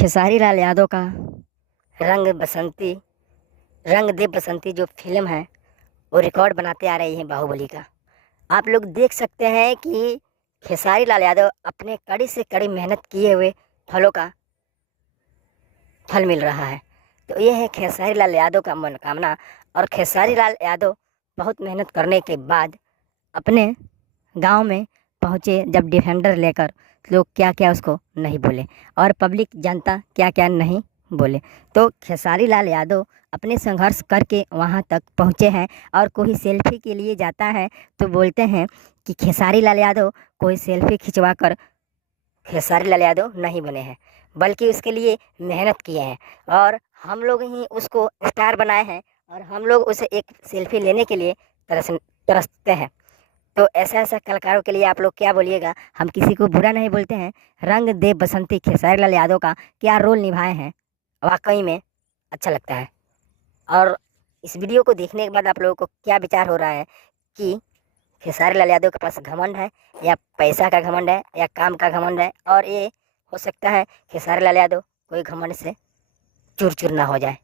खेसारी लाल यादव का रंग दे बसंती जो फिल्म है वो रिकॉर्ड बनाते आ रही है बाहुबली का। आप लोग देख सकते हैं कि खेसारी लाल यादव अपने कड़ी से कड़ी मेहनत किए हुए फलों का फल मिल रहा है। तो ये है खेसारी लाल यादव का मनोकामना। और खेसारी लाल यादव बहुत मेहनत करने के बाद अपने गांव में पहुँचे, जब डिफेंडर लेकर लोग क्या क्या उसको नहीं बोले और पब्लिक जनता क्या क्या नहीं बोले, तो खेसारी लाल यादव अपने संघर्ष करके वहां तक पहुँचे हैं। और कोई सेल्फी के लिए जाता है तो बोलते हैं कि खेसारी लाल यादव कोई सेल्फी खिंचवा कर खेसारी लाल यादव नहीं बने हैं, बल्कि उसके लिए मेहनत किए हैं और हम लोग ही उसको स्टार बनाए हैं और हम लोग उसे एक सेल्फी लेने के लिए तरसते हैं। तो ऐसा ऐसा कलाकारों के लिए आप लोग क्या बोलिएगा। हम किसी को बुरा नहीं बोलते हैं। रंग दे बसंती खेसारी लाल यादव का क्या रोल निभाए हैं, वाकई में अच्छा लगता है। और इस वीडियो को देखने के बाद आप लोगों को क्या विचार हो रहा है कि खेसारी लाल यादव के पास घमंड है या पैसा का घमंड है या काम का घमंड है, और ये हो सकता है खेसारी लाल यादव कोई घमंड से चूर चूर ना हो जाए।